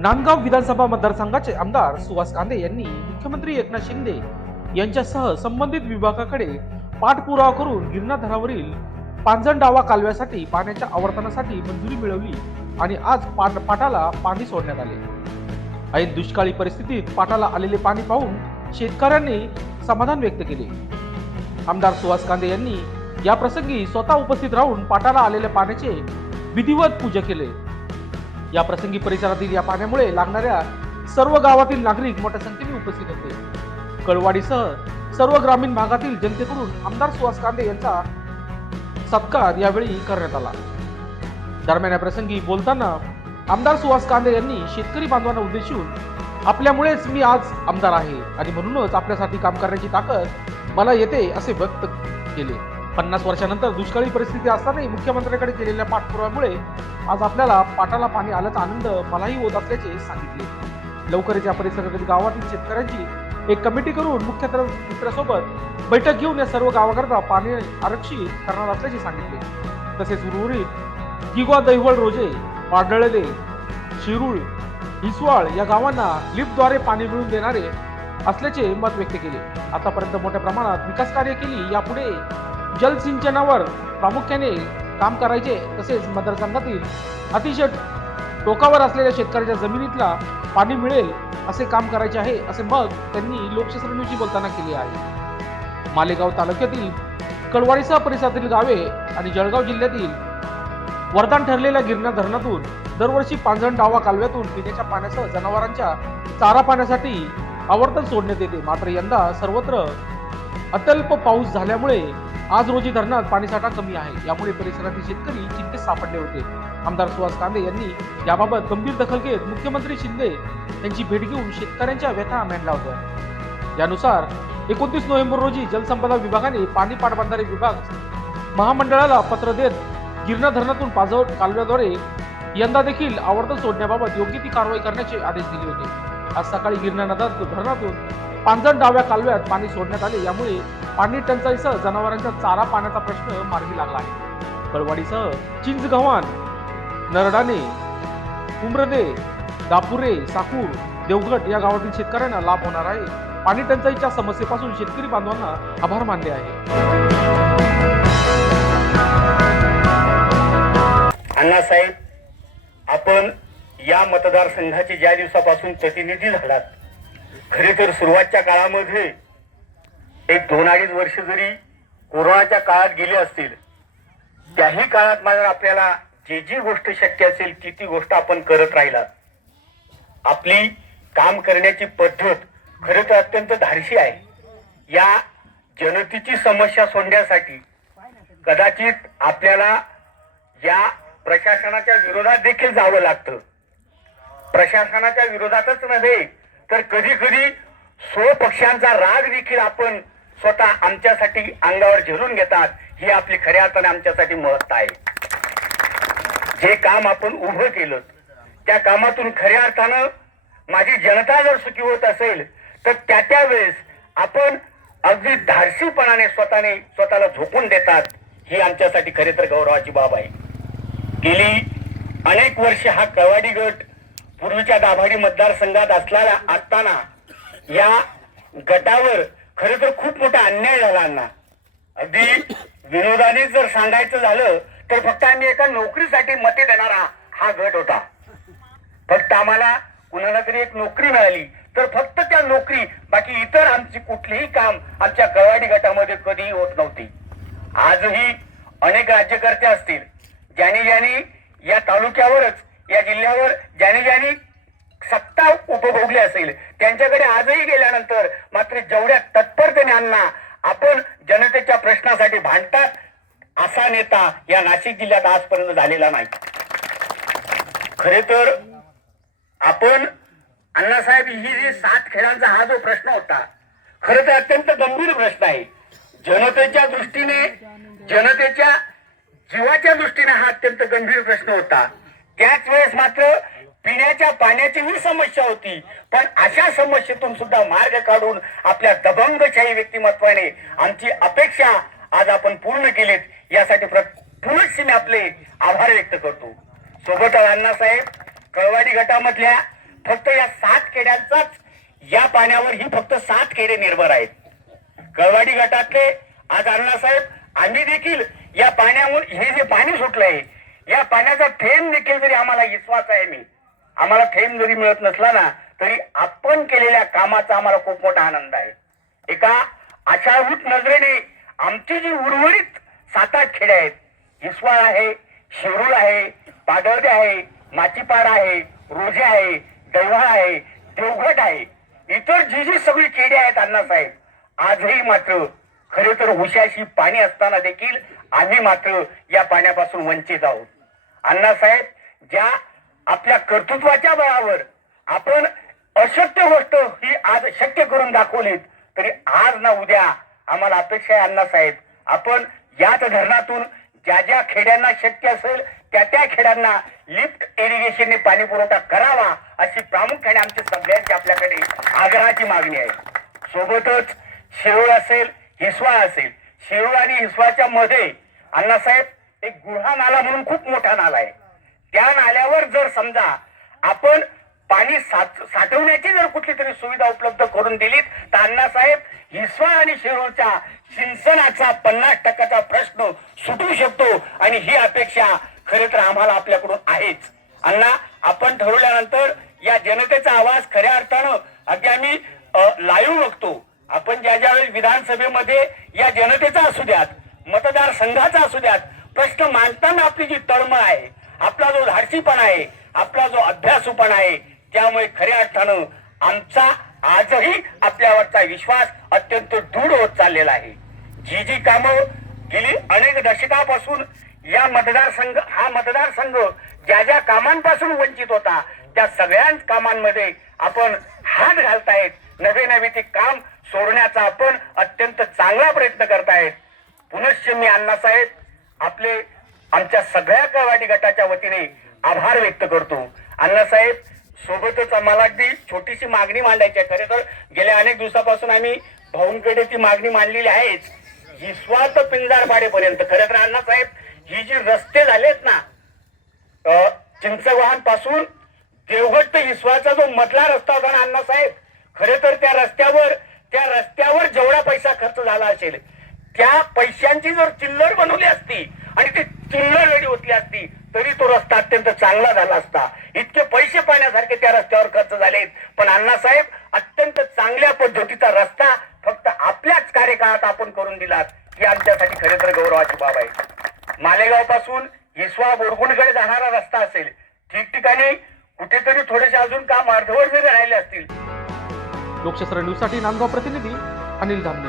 नांदगाव विधानसभा मतदारसंघाचे आमदार सुहास कांदे यांनी मुख्यमंत्री एकनाथ शिंदे यांच्यासह संबंधित विभागाकडे पाठपुरावा करून गिरणा धरणावरील पांजणडावा कालव्यासाठी पाण्याच्या आवर्तनासाठी मंजुरी मिळवली आणि आज पाटाला पाणी सोडण्यात आले। ऐन दुष्काळी परिस्थितीत पाटाला आलेले पाणी पाहून शेतकऱ्यांनी समाधान व्यक्त केले। आमदार सुहास कांदे यांनी या प्रसंगी स्वतः उपस्थित राहून पाटाला आलेल्या पाण्याचे विधिवत पूजा केले। या प्रसंगी परिसरातील या पाण्यामुळे लागणाऱ्या सर्व गावातील नागरिक मोठ्या संख्येने उपस्थित होते। कळवाडीसह सर्व ग्रामीण भागातील जनतेकडून आमदार सुहास कांदे यांचा सत्कार यावेळी करण्यात आला। दरम्यान या प्रसंगी बोलताना आमदार सुहास कांदे यांनी शेतकरी बांधवांना उद्देशून आपल्यामुळेच मी आज आमदार आहे आणि म्हणूनच आपल्यासाठी काम करण्याची ताकद मला येते असे व्यक्त केले। 50 वर्षानंतर दुष्काळी परिस्थिती असतानाही मुख्यमंत्र्यांकडे केलेल्या पाठपुराव्यामुळे आज आपल्याला पाटाला पाणी आल्याचा आनंद मलाही होत असल्याचे सांगितले। लवकरच या परिसरातील गावातील शेतकऱ्यांची एक कमिटी करून मुख्यमंत्र्यांसोबत बैठक घेऊन या सर्व गावाकरता पाणी आरक्षित करणार असल्याचे सांगितले। तसेच उर्वरित गिगवा, दैवळ, रोजे, पाडळदे, शिरूळ, हिसवाळ या गावांना लिफ्टद्वारे पाणी मिळवून देणारे असल्याचे मत व्यक्त केले। आतापर्यंत मोठ्या प्रमाणात विकास कार्य केली, यापुढे जलसिंचनावर प्रामुख्याने काम करायचे। तसेच मतदारसंघातील अतिशय टोकावर असलेल्या शेतकऱ्याच्या जमिनीतला पाणी मिळेल असे काम करायचे आहे, असे मत त्यांनी लोकशास्त्र न्यूजशी बोलताना केले आहे। मालेगाव तालुक्यातील कळवाडीसह परिसरातील गावे आणि जळगाव जिल्ह्यातील वरदान ठरलेल्या गिरणा धरणातून दरवर्षी पांजणडावा कालव्यातून पिण्याच्या पाण्यासह जनावरांच्या चारा पाण्यासाठी आवर्तन सोडण्यात येते। मात्र यंदा सर्वत्र अत्यल्प पाऊस झाल्यामुळे आज रोजी धरणात पाणीसाठा कमी आहे। यामुळे परिसरातील शेतकरी चिंतेत सापडले होते। आमदार सुहास कांदे यांनी याबाबत गंभीर दखल घेत मुख्यमंत्री शिंदे यांची भेट घेऊन शेतकऱ्यांच्या व्यथा मांडल्या होत्या। यानुसार 29 नोव्हेंबर रोजी जलसंपदा विभागाने पाणी पाटबंधारे विभाग महामंडळाला पत्र देत गिरणा धरणातून पाझर कालव्याद्वारे यंदा देखील आवर्तन सोडण्याबाबत योग्य ती कारवाई करण्याचे आदेश दिले होते। आज सकाळी गिरणा धरणातून पांजणडाव्या कालव्यात पाणी सोडण्यात आले। यामुळे पाणी टंचाईसह जनावरांच्या चारा पाण्याचा प्रश्न मार्गी लागला आहे। कळवाडीसह चिंचगव्हाण, नरडाणे, उमरदे, दापुरे, साकूर, देवगट या गावातील शेतकऱ्यांना लाभ होणार आहे। पाणी टंचाईच्या समस्येपासून शेतकरी बांधवांना आभार मानले आहे। अण्णासाहेब, आपण या मतदारसंघाचे ज्या दिवसापासून प्रतिनिधी झालात, खरे तर सुरुवातच्या काळामध्ये एक 2-2.5 वर्ष जरी कोरोनाच्या काळात गेले असतील, त्याही काळात मात्र आपल्याला जी गोष्ट शक्य असेल ती गोष्ट आपण करत राहिला। आपली काम करण्याची पद्धत खरे तर अत्यंत धाडसी आहे। या जनतेची समस्या सोडण्यासाठी कदाचित आपल्याला या प्रशासनाच्या विरोधात देखील जावं लागतं। प्रशासनाच्या विरोधातच नव्हे तर कधी कधी स्वपक्षांचा राग देखील आपण स्वतः आमच्यासाठी अंगावर झेलून घेतात। ही आपली खऱ्या अर्थाने आमच्यासाठी महत्त्व आहे। जे काम आपण उभं केलं त्या कामातून खऱ्या अर्थानं माझी जनता जर सुखी होत असेल तर त्या वेळेस आपण अगदी धाडसीपणाने स्वतःला झोकून देतात। ही आमच्यासाठी खरे तर गौरवाची बाब आहे। गेली अनेक वर्ष हा कळवाडी गट पूर्वीच्या दाभाडी मतदारसंघात असताना या गटावर खरे तर खूप मोठा अन्याय झाला अण्णा। अगदी विनोदाने जर सांगायचं झालं तर फक्त आम्ही एका नोकरीसाठी मते देणारा हा गट होता। फक्त आम्हाला कुणाला तरी एक नोकरी मिळाली तर फक्त त्या नोकरी, बाकी इतर आमची कुठलीही काम आमच्या कळवाडी गटामध्ये कधीही होत नव्हती। आजही अनेक राज्यकर्ते असतील ज्यांनी या तालुक्यावरच, या जिल्ह्यावर ज्यांनी सत्ता उपभोगली असेल, त्यांच्याकडे आजही गेल्यानंतर मात्र जेवढ्या तत्परतेने अण्णा आपण जनतेच्या प्रश्नासाठी भांडतात असा नेता या नाशिक जिल्ह्यात आजपर्यंत झालेला नाही। खरे तर आपण अण्णासाहेब, ही जी 7 खेळांचा हा जो प्रश्न होता खरे तर अत्यंत गंभीर प्रश्न आहे। जनतेच्या दृष्टीने, जनतेच्या जीवाच्या दृष्टीने हा अत्यंत गंभीर प्रश्न होता। त्याच वेळेस मात्र पिण्याच्या पाण्याची ही समस्या होती, पण अशा समस्येतून सुद्धा मार्ग काढून आपल्या दबंगशाही व्यक्तिमत्वाने आमची अपेक्षा आज आपण पूर्ण केलीत, यासाठी पुनश्च मी आपले आभार व्यक्त करतो। सोबत अण्णासाहेब, कळवाडी गटामधल्या फक्त या 7 खेड्यांचाच या पाण्यावर ही फक्त 7 खेडे निर्भर आहेत. कळवाडी गटातले आज अण्णासाहेब आम्ही देखील या पाण्यावर हे जे पाणी सुटलंय या पाण्याचा थेंब देखील जरी आम्हाला विश्वास आहे आम्हाला थेंब जरी मिळत नसला ना तरी आपण केलेल्या कामाचा आम्हाला खूप मोठा आनंद आहे. एका आशाभूत नजरेने आमची जी उर्वरित 7-8 खेडे आहेत, हिसवाळ आहे, शिरूर आहे, पाडळदे आहे, माचीपाड आहे, रोजे आहे, दैवाळ आहे, देवघट आहे, इतर जी सगळी खेडे आहेत अण्णासाहेब, आजही मात्र खरे तर उशाशी पाणी असताना देखील आम्ही मात्र या पाण्यापासून वंचित आहोत. अण्णासाहेब, ज्या आपल्या कर्तृत्वाच्या बळावर आपण अशक्य गोष्ट ही आज शक्य करून दाखवलीत तरी आज ना उद्या आम्हाला अपेक्षा आहे अण्णासाहेब, आपण याच धरणातून ज्या ज्या खेड्यांना शक्य असेल त्या खेड्यांना लिफ्ट इरिगेशनने पाणी पुरवठा करावा अशी प्रामुख्याने आमची सगळ्यांची आपल्याकडे आग्रहाची मागणी आहे. सोबतच शिरूर असेल, हिसवा असेल, शिरूर आणि हिसवाच्या मध्ये अण्णासाहेब एक गुऱ्हा नाला म्हणून खूप मोठा नाला आहे. त्या नाल्यावर जर समजा आपण पाणी साठवण्याची जर कुठली तरी सुविधा उपलब्ध करून दिलीत तर अण्णासाहेब हिसवा आणि शिरूरच्या सिंचनाचा 50% प्रश्न सुटू शकतो आणि ही अपेक्षा खरे तर आम्हाला आपल्याकडून आहेच. अण्णा, आपण ठरवल्यानंतर या जनतेचा आवाज खऱ्या अर्थानं अगदी आम्ही लाईव्ह बघतो. आपण ज्या ज्यावेळी विधानसभेमध्ये या जनतेचा असू द्यात, मतदारसंघाचा असू द्यात, प्रश्न मांडताना आपली जी तळमळ आहे, आपला जो धाडसीपणा आहे, आपला जो अभ्यासूपणा आहे, त्यामुळे खऱ्या अर्थानं आमचा आजही आपल्यावरचा विश्वास अत्यंत दृढ होत चाललेला आहे. जी कामं गेली अनेक दशकापासून हा मतदारसंघ ज्या ज्या कामांपासून वंचित होता त्या सगळ्याच कामांमध्ये आपण हात घालतायत. नवे ते काम सोडण्याचा आपण अत्यंत चांगला प्रयत्न करतायत. पुनश्च मी अण्णासाहेब आपले आमच्या सगळ्या कळवाडी गटाच्या वतीने आभार व्यक्त करतो. अण्णासाहेब, सोबतच आम्हाला अगदी छोटीशी मागणी मांडायची आहे. खरे तर गेल्या अनेक दिवसापासून आम्ही भाऊंकडे ती मागणी मांडलेली आहेच. हिसवा ते पिंजारपाडेपर्यंत खरे तर अण्णासाहेब ही जी रस्ते झालेत ना, चिंचगव्हाण पासून देवगड ते हिसवाचा जो मधला रस्ता होता ना अण्णासाहेब, खरे तर त्या रस्त्यावर जेवढा पैसा खर्च झाला असेल त्या पैशांची जर चिल्लर बनवली असती आणि ती चिल्लर वेळी होतली असती तरी तो रस्ता अत्यंत चांगला झाला असता. इतके पैसे पाहण्यासारखे त्या रस्त्यावर खर्च झालेत, पण अण्णासाहेब अत्यंत चांगल्या पद्धतीचा रस्ता फक्त आपल्याच कार्यकाळात आपण करून दिलात ही आमच्यासाठी खरे तर गौरवाची बाब आहे. मालेगाव पासून हिसवा बोरगुंडकडे जाणारा रस्ता असेल, ठिकठिकाणी कुठेतरी थोडेसे अजून काम अर्धवट जरी राहिले असतील. लोकशास्त्र न्यूज साठी नांदगाव प्रतिनिधी अनिल धामणे.